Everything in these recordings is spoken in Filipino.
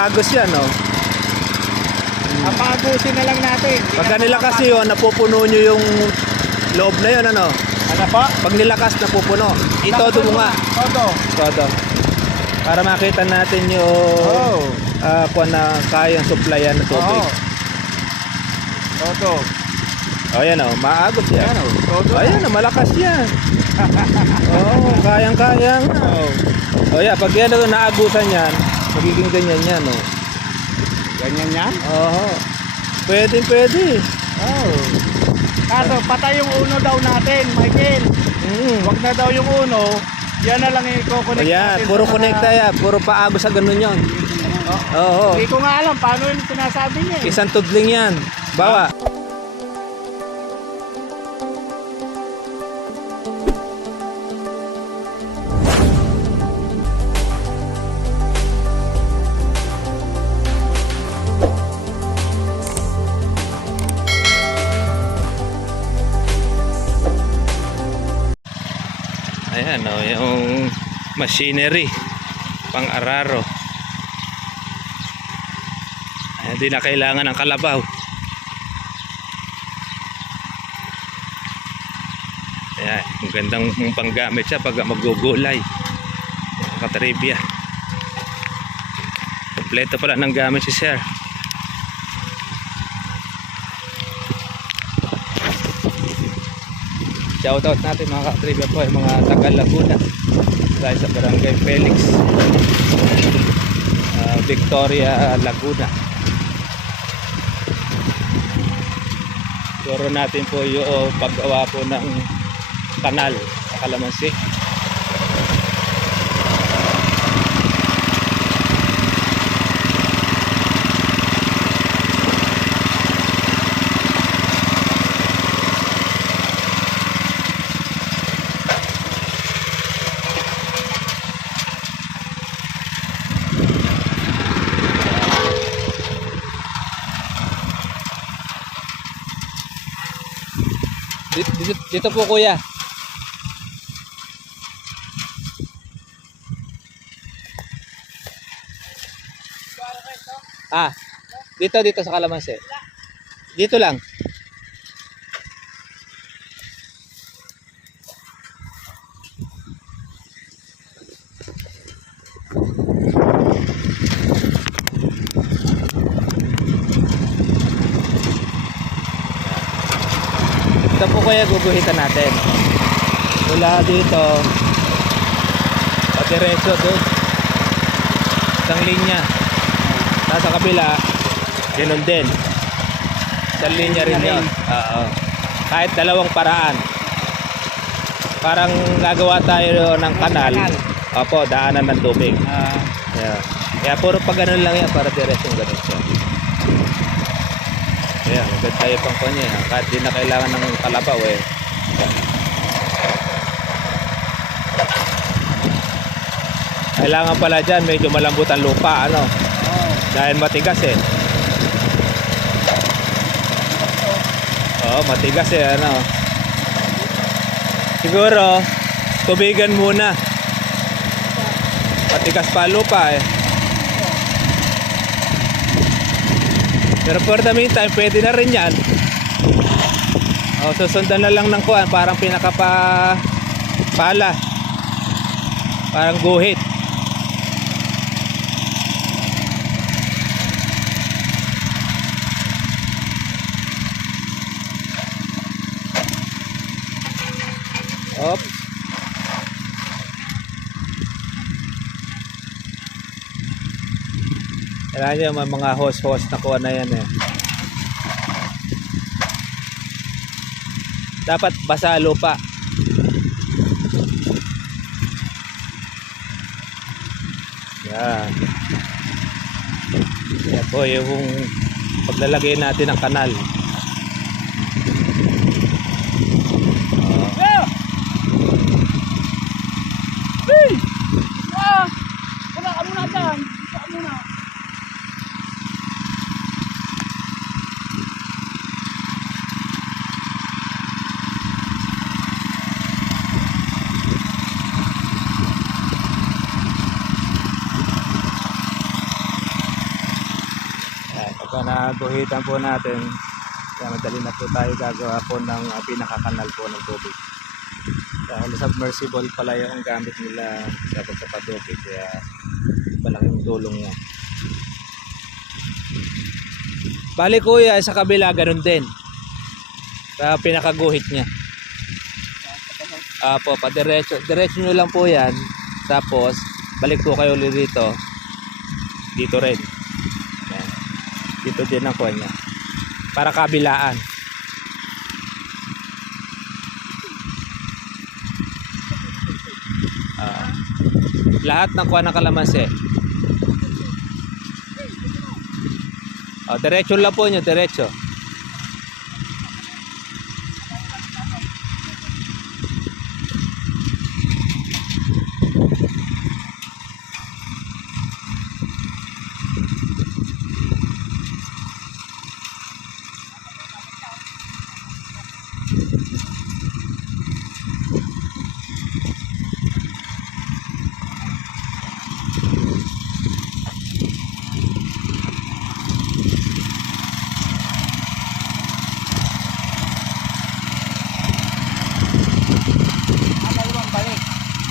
maagos yan, no? Papagusin na lang natin. Pagka nilakas yun, napupuno nyo yung loob na yun, ano? Ano po? Pag nilakas, napupuno. Itodo mo nga. Todo. Todo. Para makita natin yung kung na kayang supplyan ng tubig. Todo. O yan, o. Maagos yan. Ayan, todo. Ayan, malakas yan. Oo, kayang-kayang. O yan, pag yan naagusan yan, magiging ganyan yan, o. Ganyan yan? Oo. Pwede. Kaso patay yung uno daw natin, Michael. Wag na daw yung uno. Yan na lang yung i-connect Ayan, natin. puro connecta yan. Puro paagos sa ganun yun. Oo. Hindi ko nga alam paano yung sinasabi niya. Isang tudling yan. Bawa. Ayan, o, yung machinery pang araro. Ayan, di na kailangan ng kalabaw. Ayan, magandang panggamit siya pag magugulay. Katribya. Kompleto pala ng gamit si Sir. Shoutout natin mga katribya po, yung mga taga Laguna dahil sa Barangay Felix, Victoria, Laguna. Turo natin po yung paggawa po ng kanal sa Calamansi. Dito po kuya. Dito sa Calamansi. Dito lang. Ito po kaya guguhitan natin. Mula dito patiretso doon. Isang linya. Nasa kabila, ganun din. Isang linya rin yun. Kahit dalawang paraan. Parang gagawa tayo ng kanal. Opo, daanan ng tubig. Kaya puro pag ganun lang yan para diretsong ganun siya. Ayan, maganda tayo pang kanya. Kahit di na kailangan ng kalabaw eh. Kailangan pala dyan medyo malambot ang lupa, ano? Dahil matigas eh. Oo, matigas eh, ano? Siguro tubigan muna. Matigas pa lupa eh. Pero for the meantime, pwede na rin yan. Susundan na lang ng kuwan. Parang pala. Parang guhit. Oops. Kailangan nyo may mga hose na kuha na yan eh. Dapat basa lupa. Yan. Yan po yung paglalagay natin ng kanal. Wala ka muna dyan. Wala ka muna. Pinaguhitan po natin. Kaya madali na po tayo gagawa po ng pinakakanal po ng tubig. Dahil submersible pala yung gamit nila sa pagpapatubig. Kaya malaking tulong yan. Bali kuya, sa kabila ganun din. Sa pinakaguhit niya. Apo, padiretso. Diretso nyo lang po yan. Tapos, balik po kayo ulit dito. Dito rin. Yan. Dito din ang kuha niya. Para kabilaan. Lahat ng kuha ng kalamansi. Diretso lang po nyo. Diretso.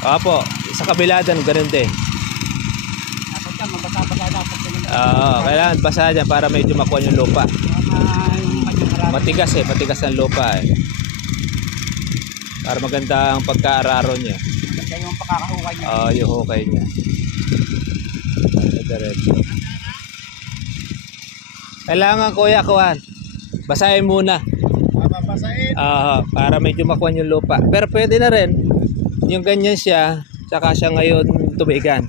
Opo, sa kabila doon, ganun din. Dapat yan, mabasa-basa dapat yan. Oo, kailangan basa dyan para medyo makuha yung lupa. Matigas matigas ang lupa eh. Para maganda ang pagkaararo niya. Kasi yung pakakahukay niya. Oo, yung hukay niya. Diretso. Kailangan kuya, kuhan. Basahin muna. Babasahin. Para medyo makuha yung lupa. Pero pwede na rin. Yung ganyan siya, saka siya ngayon tubigan.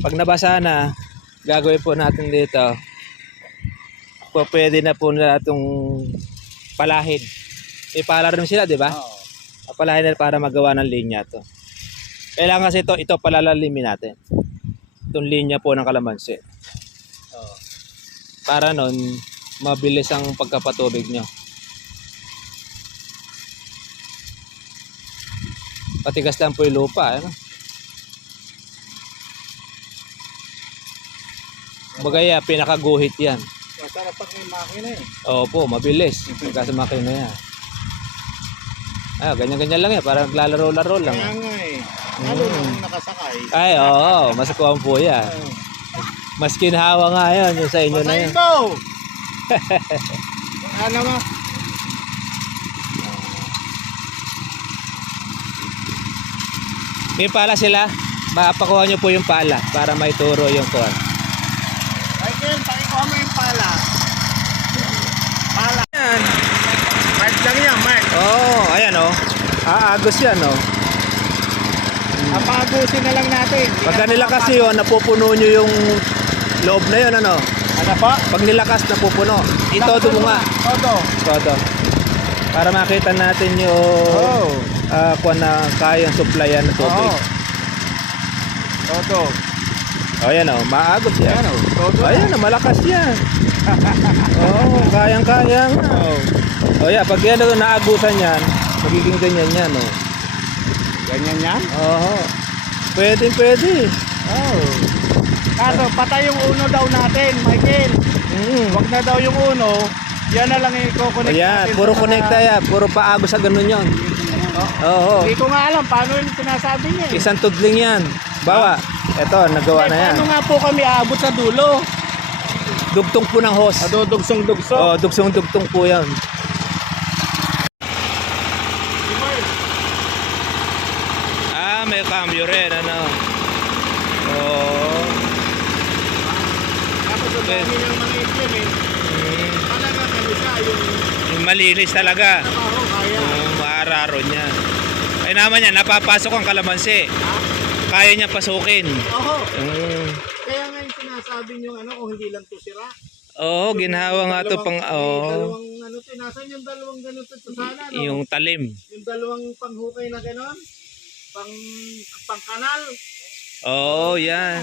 Pag nabasa na, gagawin po natin dito. Pwede na po na itong palahin. May pala rin sila, di ba? Oo. Palahin na para magawa ng linya to. Kailangan kasi ito palalalimin natin. Itong linya po ng kalamansi. Oo. Para nun, mabilis ang pagkapatubig nyo. Patigas lang po yung lupa. Ano? Bagaya, pinakaguhit yan. Masarap pag may makina eh. Opo, mabilis. Pagka sa makina yan. Ganyan-ganyan lang yan. Parang naglalaro-laro lang. Kaya nga eh. Lalo nung nakasakay. Ay, oo. Mas kuwang po yan. Mas kinhawa nga yan. Yung sa inyo na yan. Basahin mo! Ano mo? May pala sila. Mapakuha nyo po yung pala para maituro yung kuwan. Michael, pakikuha mo yung pala. Pala. Yan. Mark lang yan, Mark. Ayan Aagos yan Apagusin na lang natin. Pagka nilakas yun, napupuno nyo yung loob na yun, ano? Ano pa? Pag nilakas, napupuno. Itodo mo nga. Todo. Para makita natin yung kuwan na kayang supplyan ng tubig. Todo. Ayan maagos yan. Todo. Ayan malakas yan. Kayang-kaya nga. Yeah, pag yan naagusan yan, magiging ganyan yan. Ganyan yan? Pwede. Kaso, patay yung uno daw natin, Michael. Wag na daw yung uno. Yan na lang i-connect Ayan, natin. puro connecta yan. Puro paagos sa ganun yun. Hindi ko nga alam paano yung sinasabi niya. Isang tudling yan. Bawa, eto, nagawa na yan. Paano nga po kami aabot sa dulo? Dugtong po ng hose. Dugsong-dugso. Dugsong-dugtong po yan. May cambio rin, ano. Tapos sa dami ng mga itim eh. Talaga ano siya, Yung malinis talaga. trabaho kaya. Maararo niya. Ay naman yan, napapasok ang kalamansi. Kaya niya pasukin. Kaya nga yung sinasabi niyo kung hindi lang to sira. Ginawa nga to pang Dalawang nasan yung dalawang ganito sa sana yung talim. Yung dalawang panghukay na ganon. Pang kanal. Yan.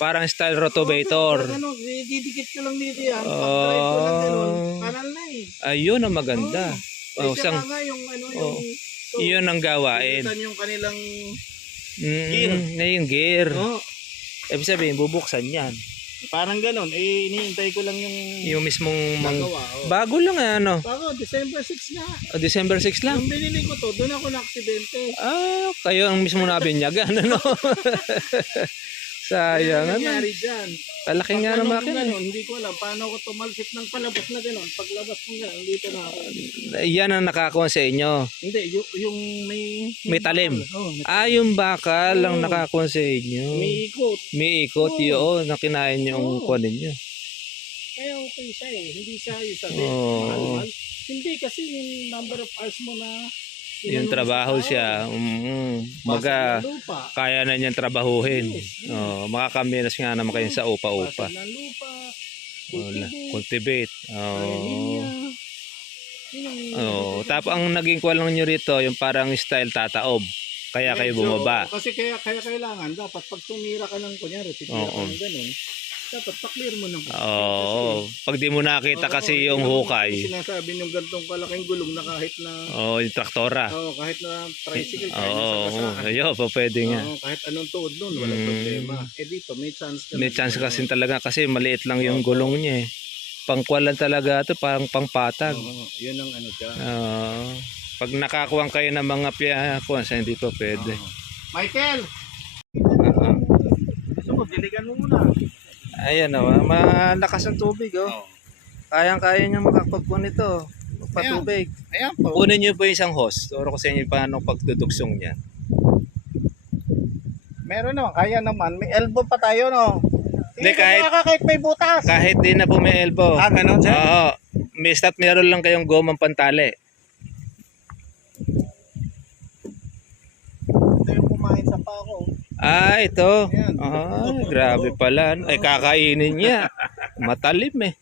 Parang style rotovator. Didikit ko lang dito yan. Pag-drive ko lang ganon, kanal na eh. Ayun ang maganda. Siya nga yung Iyon ang gawain. yung kanilang Na yung gear. Oh. Ibig sabihin, bubuksan yan. Parang ganon. Eh, iniintay ko lang yung Yung mismong magawa. Oh. bago lang ano. Bago, December 6 na. December 6 lang. Nung binili ko to, doon ako na-aksidente. Ah, kayo ang mismo nabinyagan, ano? Sayang, ano? Nangyari dyan. Kalaki nga ng Pag makina. ganon, hindi ko alam paano ko tumalsik ng palabas na ganon. Paglabas ko ganon, dito na ako. Yan ang nakakuha sa inyo. Hindi, yung May talim. Oh, Ah, yung bakal ang Oo. nakakuha sa inyo. may ikot. May ikot, Oo. yun, na kinain yung Oo. kuha ninyo. Kaya okay siya eh. Hindi siya yung sabi. Oo. Mahal-mahal. Hindi kasi yung number of hours mo na Yung trabaho siya. Baga, lupa. kaya na niyang trabahuhin. Yes. Oh, makakaminas nga naman kayo sa upa-upa. Basal ng lupa. Wala. Cultivate. Cultivate. Oh. Yun Oh, tapos ang naging kuha lang nyo rito, yung parang style tataob. Kaya kayo bumaba. Kasi kaya kailangan dapat pag tumira ka ng kunyari, titira ka Oo. ng ganun, dapat pa-clear mo ng Oo. Pag di mo nakita kasi yung hukay. Sinasabi yung gantong kalaking gulong na kahit na Oh, yung traktora. kahit na tricycle, kahit Oo, na ayun, pa pwede nga. kahit anong tuod nun, walang problema. Eh dito, may chance ka. May chance kasi talaga kasi maliit lang yung gulong niya eh. Pangkuwalan talaga ito, parang pangpatag. Yun ang ano siya. Pag nakakuha kayo ng mga piyakuan, hindi pa pwede. Michael! Gusto mo, diligan mo muna. Ayan o, malakas ang tubig oh. Kayang-kaya niya makapagkuhan ito. Magpatubig. Ayan po. Kunin niyo po isang hose. Turo ko sa inyo paano pagdudugsong niya. Meron naman, kaya naman. May elbow pa tayo, no? Hindi, kahit may butas. Kahit di na po may elbow. Ah, ganun, sir? Oo. Basta meron lang kayong gomang pantali. Ito yung kumain sa pako. Ah, ito. Ayan. Ah, grabe pala. Ay, kakainin niya. Matalim eh.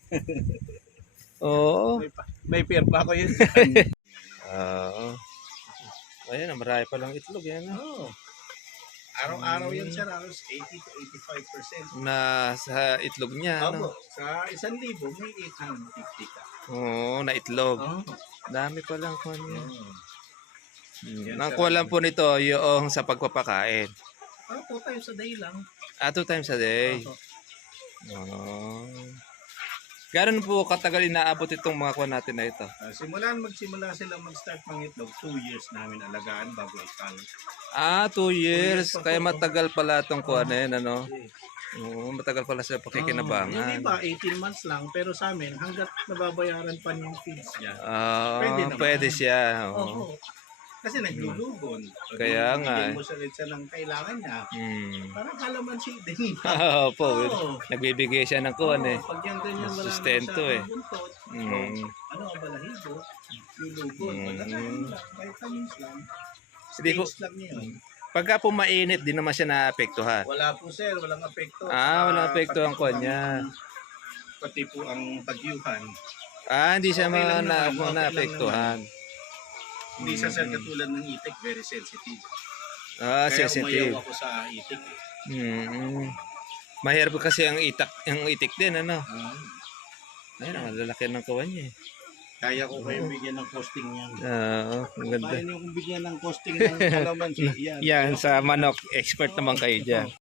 Oo. May pair pa ako yun. Oo. Ayan, marami palang itlog yan. Oo. Araw-araw yan, sir. Halos 80 to 85%. Na sa itlog niya. Opo. Ano? Sa 1,000 may 850 ka. Oo, na itlog. Oo. Dami palang kuha niya. Yan, Ang sir. kuha lang po nito, yung sa pagpapakain. 2 times a day lang. 2 times a day. Oo. Oo. Gano'n po katagal inaabot itong mga kuha natin na ito? Magsimula sila mag-start ng itlog, 2 years namin alagaan bago ipang. 2 years. Kaya matagal pala itong kuha na yun, ano? Oo, matagal pala sa Yung pakikinabangan. iba, 18 months lang, pero sa amin, hanggat nababayaran pa yung feeds niya. Pwede naman. Pwede siya. Oo. Oo. Kasi naglulugon. Kaya nga, Bigyan mo siya ng kailangan niya. Para kalamansi din. Opo, Oo. nagbibigay siya ng kuha eh. Pag yan ganyan, wala Sustento eh. buntot. Mm. Ano ang balahibo? Lulugon. Pagkakain lang, vitamins lang. Hindi po, Stage lang yun. pagka po mainit, di naman siya naapektuhan. Wala po sir, walang apekto. Walang apekto ang Pati kuha po niya. Pati po ang pagyuhan. Hindi siya Okay lang naman, okay lang naapektuhan. Hindi siya sir katulad ng itik, very sensitive. Sensitive. Kaya umayaw ako sa itik. Mahirap kasi ang itik din, ano? Ayun, ang lalaki ng kawan niya. Kaya ko kayo bigyan ng costing niyan. Ang ganda. Kaya niyo kung bigyan ng costing ng kalamansi. Yan. Yan, sa manok, expert naman kayo dyan.